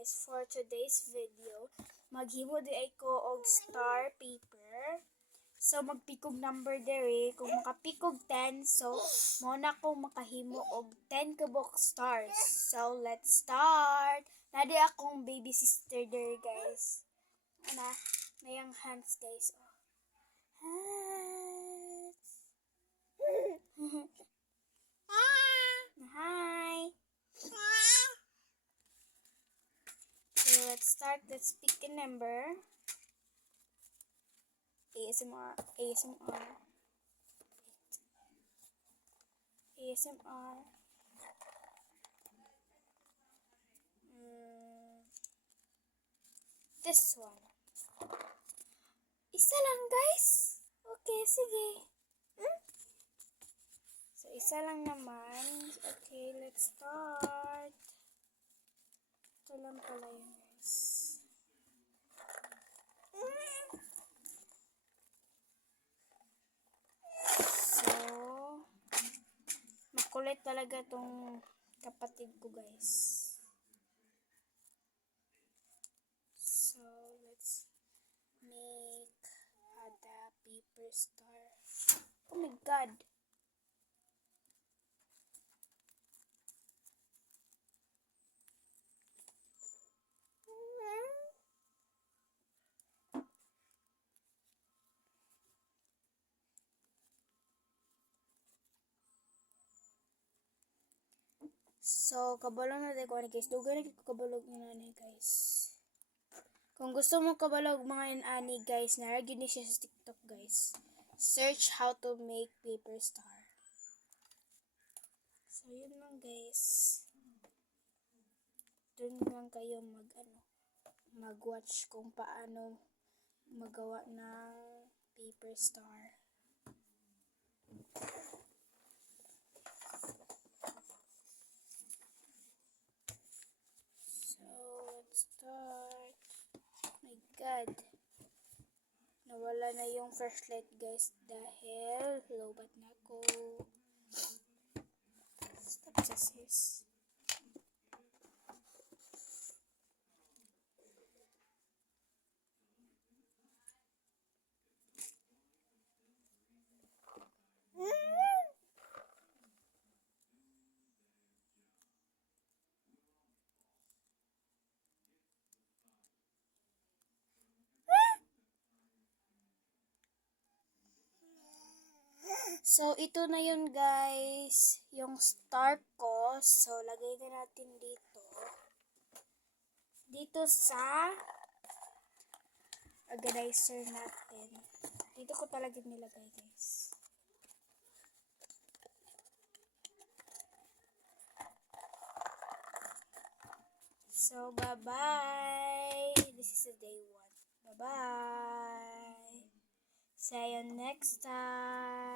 guys, for today's video, maghimo di ay ko og star paper. So magpikog number dere, kung makapikog 10, so mo na ko makahimo og 10 kabok stars. So let's start. Nadi akong baby sister dere guys. Ana, mayang hands guys. Oh. Hands. Hi. So let's start. Let's pick a number. ASMR. This one. Isa lang guys. Okay, sige. So isa lang naman. Okay, let's start. Ito lang pala yun guys. So, makulit talaga tong kapatid ko guys. So, let's make the paper star. Oh my god. So, kabalog na tayo guys. Dugan na kabalog na ni guys. Kung gusto mo kabalog mga inani guys, naragin ni siya sa TikTok guys. Search how to make paper star. So, yun lang guys. Doon lang kayo mag-watch kung paano magawa ng paper star. Start. My god. Nawala na yung flashlight guys dahil lobat na ako. Stop sis. So, ito na yun guys, yung star ko. So, lagay na natin dito. Dito sa organizer natin. Dito ko talaga nilagay guys. So, bye-bye. This is a day 1. Bye-bye. See you next time.